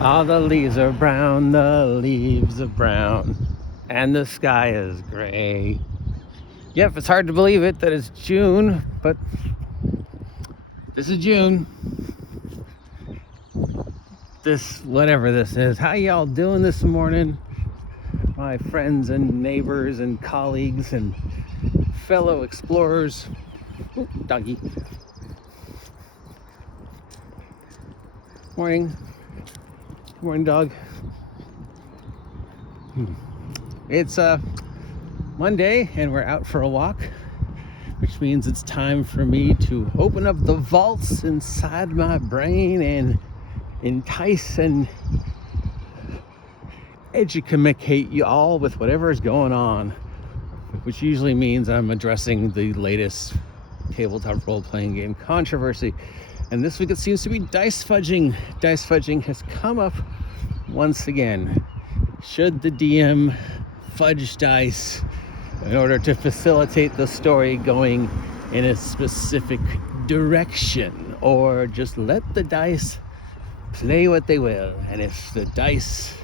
All the leaves are brown, the leaves are brown, and the sky is gray. Yep, it's hard to believe it that it's June, but this is June. This, whatever this is. How y'all doing this morning? My friends and neighbors and colleagues and fellow explorers. Ooh, doggy. Morning. Morning, dog. It's Monday and we're out for a walk, which means it's time for me to open up the vaults inside my brain and entice and educate you all with whatever is going on, which usually means I'm addressing the latest tabletop role-playing game controversy. And this week it seems to be dice fudging. Dice fudging has come up once again. Should the DM fudge dice in order to facilitate the story going in a specific direction, or just let the dice play what they will? And if the dice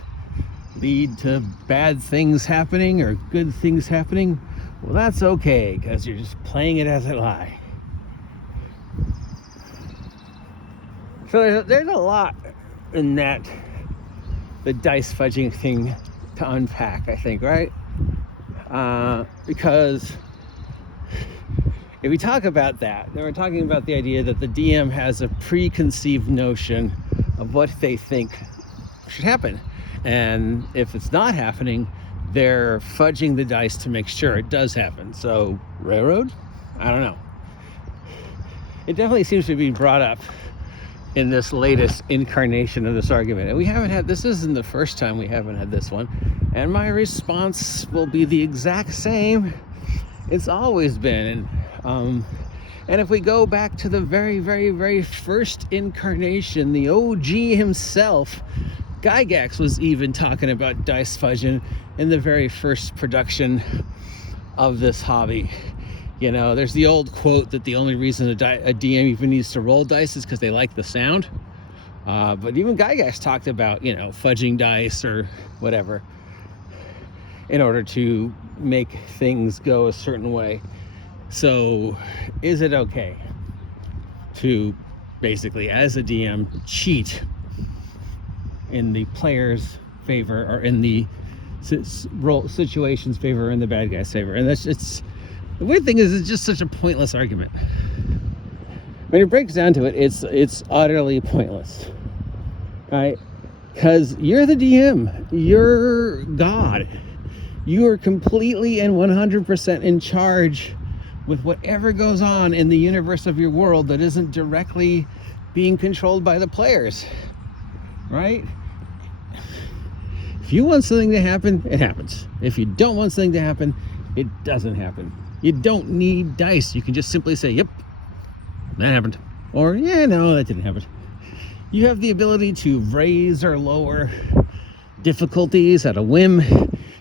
lead to bad things happening or good things happening, well, that's okay, because you're just playing it as it lies. So there's a lot in that, the dice fudging thing to unpack, I think, right? Because if we talk about that, then we're talking about the idea that the DM has a preconceived notion of what they think should happen. And if it's not happening, they're fudging the dice to make sure it does happen. So, railroad? I don't know. It definitely seems to be brought up in this latest incarnation of this argument. And we haven't had, this isn't the first time we haven't had this one. And my response will be the exact same. It's always been. And if we go back to the very, very, very first incarnation, the OG himself, Gygax, was even talking about dice fudging in the very first production of this hobby. You know, there's the old quote that the only reason a DM even needs to roll dice is because they like the sound. But even Gygax talked about, you know, fudging dice or whatever in order to make things go a certain way. So is it okay to basically, as a DM, cheat in the player's favor, or in the situation's favor, or in the bad guy's favor? And the weird thing is, it's just such a pointless argument. When it breaks down to it, it's utterly pointless, right? Because you're the DM, you're God. You are completely and 100% in charge with whatever goes on in the universe of your world that isn't directly being controlled by the players, right? If you want something to happen, it happens. If you don't want something to happen, it doesn't happen. You don't need dice. You can just simply say, yep, that happened. Or, yeah, no, that didn't happen. You have the ability to raise or lower difficulties at a whim.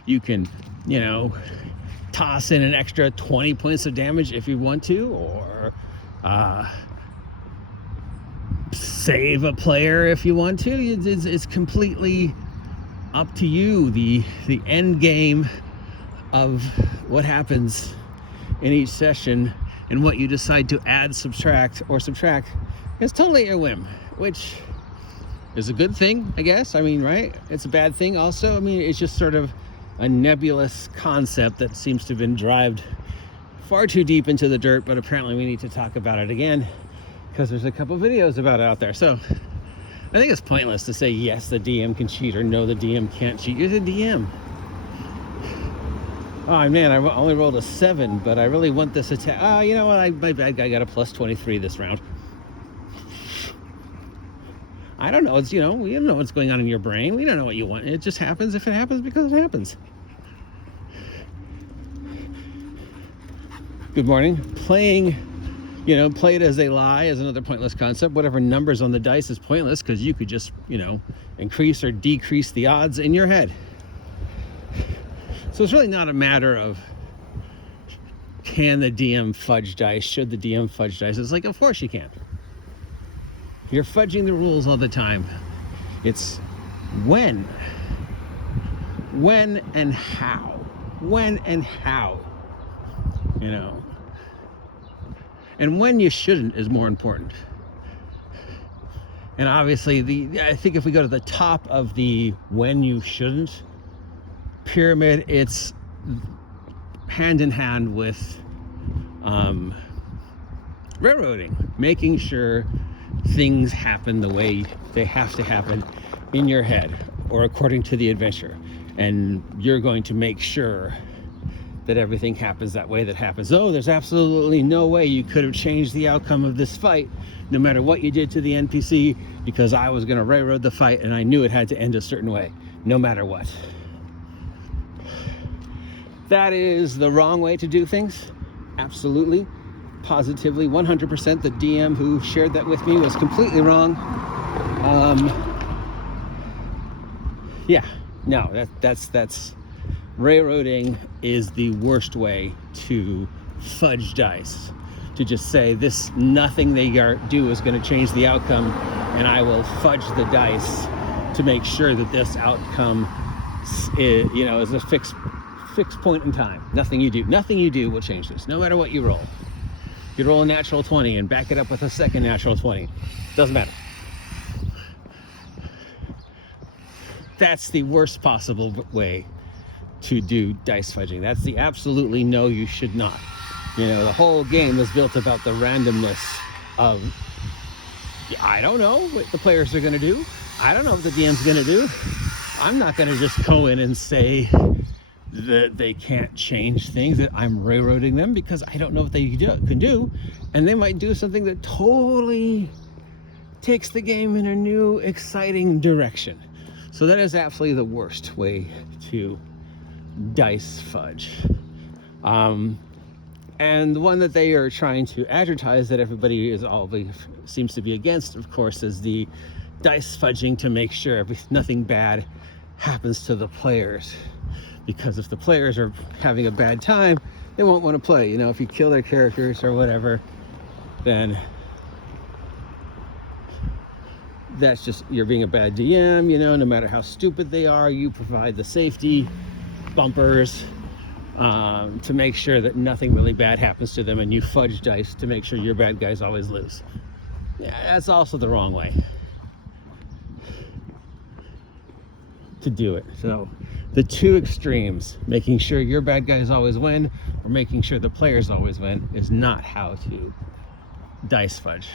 You can, you know, toss in an extra 20 points of damage if you want to, or save a player if you want to. It's completely up to you. The end game of what happens in each session and what you decide to add, subtract is totally at your whim, which is a good thing, I guess. I mean, right? It's a bad thing also. I mean, it's just sort of a nebulous concept that seems to have been driven far too deep into the dirt, but apparently we need to talk about it again because there's a couple videos about it out there. So I think it's pointless to say yes, the DM can cheat, or no, the DM can't cheat. You're the DM. Oh man, I only rolled a 7, but I really want this attack. Oh, you know what? My bad guy got a plus 23 this round. I don't know. It's, you know, we don't know what's going on in your brain. We don't know what you want. It just happens if it happens because it happens. Good morning. Playing, you know, play it as they lie is another pointless concept. Whatever numbers on the dice is pointless because you could just, you know, increase or decrease the odds in your head. So it's really not a matter of can the DM fudge dice, should the DM fudge dice. It's like, of course you can. You're fudging the rules all the time. It's when and how, you know, and when you shouldn't is more important. And obviously, I think if we go to the top of the when you shouldn't pyramid, it's hand in hand with railroading, making sure things happen the way they have to happen in your head or according to the adventure, and you're going to make sure that everything happens that way that happens. Oh, there's absolutely no way you could have changed the outcome of this fight, no matter what you did to the NPC, because I was going to railroad the fight and I knew it had to end a certain way, no matter what. That is the wrong way to do things. Absolutely, positively, 100%. The DM who shared that with me was completely wrong. Yeah, no, that's railroading is the worst way to fudge dice. To just say this, nothing they do is going to change the outcome, and I will fudge the dice to make sure that this outcome is, is a fixed point in time. Nothing you do will change this, no matter what you roll. You roll a natural 20 and back it up with a second natural 20. Doesn't matter. That's the worst possible way to do dice fudging. That's the absolutely no, you should not. The whole game is built about the randomness of, I don't know what the players are going to do. I don't know what the DM's going to do. I'm not going to just go in and say that they can't change things, that I'm railroading them, because I don't know what they can do. And they might do something that totally takes the game in a new, exciting direction. So that is absolutely the worst way to dice fudge. And the one that they are trying to advertise that everybody seems to be against, of course, is the dice fudging to make sure nothing bad happens to the players. Because if the players are having a bad time, they won't want to play. If you kill their characters or whatever, then that's just, you're being a bad DM. No matter how stupid they are, you provide the safety bumpers to make sure that nothing really bad happens to them, and you fudge dice to make sure your bad guys always lose. Yeah, that's also the wrong way to do it. So the two extremes, making sure your bad guys always win or making sure the players always win, is not how to dice fudge.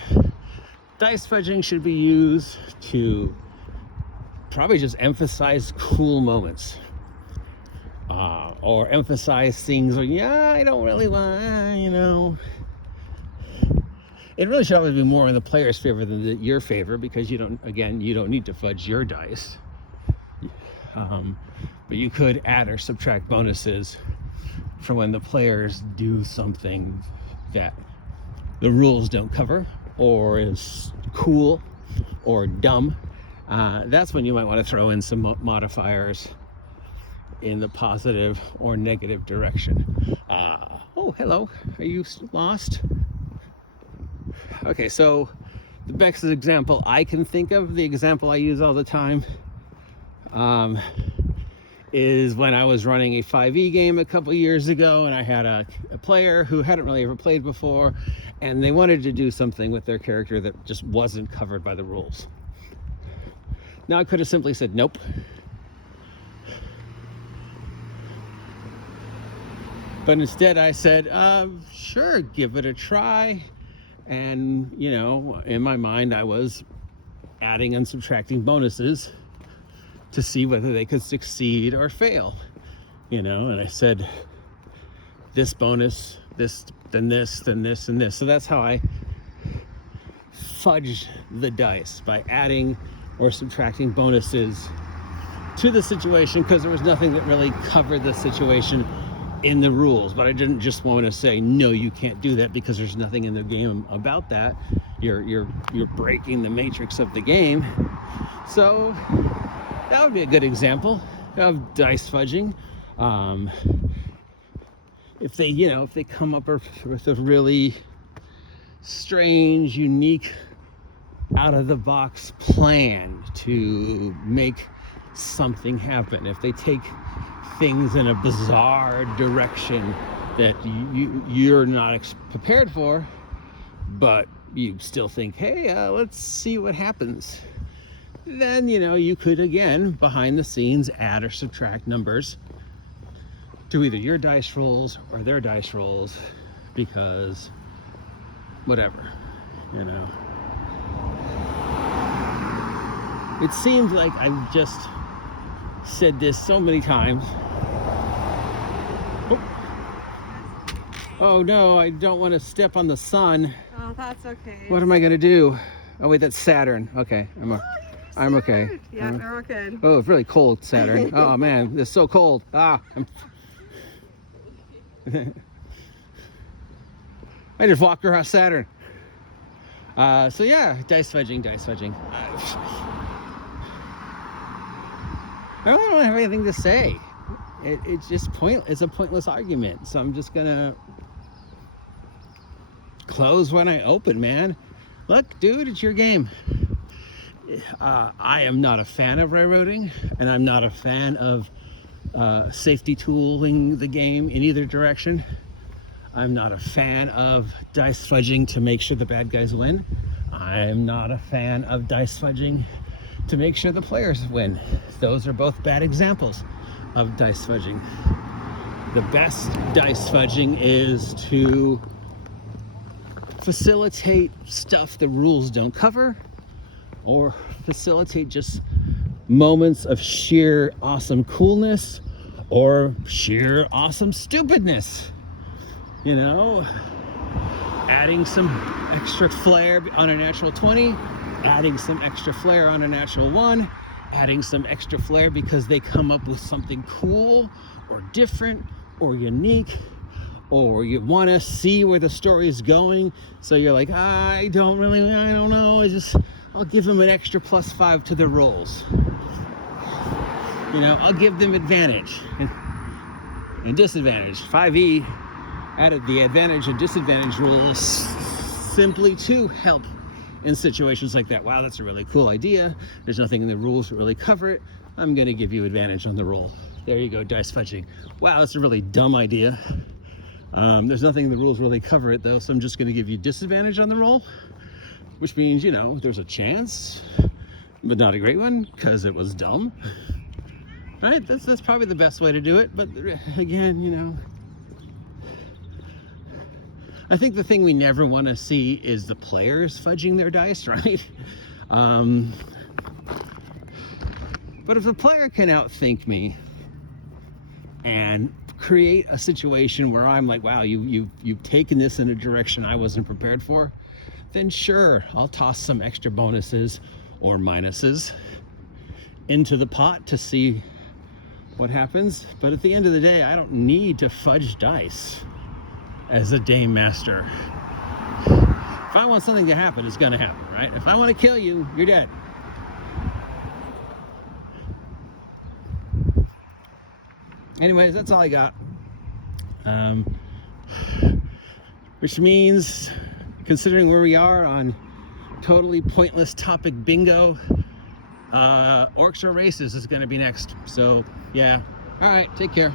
Dice fudging should be used to probably just emphasize cool moments, or emphasize things where, I don't really want, It really should always be more in the player's favor than your favor, because you don't need to fudge your dice. But you could add or subtract bonuses for when the players do something that the rules don't cover, or is cool or dumb. That's when you might want to throw in some modifiers in the positive or negative direction. Oh, hello. Are you lost? Okay, so the best example I can think of, the example I use all the time, is when I was running a 5e game a couple years ago, and I had a player who hadn't really ever played before, and they wanted to do something with their character that just wasn't covered by the rules. Now I could have simply said nope. But instead I said, sure, give it a try. And, in my mind, I was adding and subtracting bonuses to see whether they could succeed or fail. And I said, this bonus, this, then this, then this, and this. So that's how I fudged the dice, by adding or subtracting bonuses to the situation, because there was nothing that really covered the situation in the rules. But I didn't just want to say, no, you can't do that, because there's nothing in the game about that. You're breaking the matrix of the game. So that would be a good example of dice fudging. If they come up with a really strange, unique, out of the box plan to make something happen, if they take things in a bizarre direction that you're not prepared for, but you still think, hey, let's see what happens, then, you know, you could, again, behind the scenes, add or subtract numbers to either your dice rolls or their dice rolls, because whatever, you know. It seems like I've just said this so many times. Oh no, I don't want to step on the sun. Oh, that's okay. What am I gonna do? Oh wait, that's Saturn. Okay, I'm okay. Yeah, we're good. Oh, it's really cold, Saturn. Oh man, it's so cold. I just walked across Saturn. So yeah, dice fudging. I don't have anything to say. It's just it's a pointless argument. So I'm just gonna close when I open, man. Look, dude, it's your game. I am not a fan of railroading, and I'm not a fan of safety tooling the game in either direction. I'm not a fan of dice fudging to make sure the bad guys win. I'm not a fan of dice fudging to make sure the players win. Those are both bad examples of dice fudging. The best dice fudging is to facilitate stuff the rules don't cover, or facilitate just moments of sheer awesome coolness or sheer awesome stupidness. You know, adding some extra flair on a natural 20, adding some extra flair on a natural 1, adding some extra flair because they come up with something cool or different or unique, or you want to see where the story is going, so you're like, I don't know, I'll give them an extra +5 to their rolls. You know, I'll give them advantage and disadvantage. 5e added the advantage and disadvantage rules simply to help in situations like that. Wow, that's a really cool idea. There's nothing in the rules that really cover it. I'm gonna give you advantage on the roll. There you go, dice fudging. Wow, that's a really dumb idea. There's nothing in the rules really cover it though, so I'm just gonna give you disadvantage on the roll, which means, you know, there's a chance, but not a great one, because it was dumb. Right? That's probably the best way to do it, but again, you know, I think the thing we never want to see is the players fudging their dice, right? But if the player can outthink me and create a situation where I'm like, wow, you've taken this in a direction I wasn't prepared for, then sure, I'll toss some extra bonuses or minuses into the pot to see what happens. But at the end of the day, I don't need to fudge dice as a Dame Master. If I want something to happen, it's gonna happen, right? If I want to kill you, you're dead. Anyways, that's all I got. Which means, considering where we are on totally pointless topic bingo, Orcs or Races is gonna be next. So yeah, all right, take care.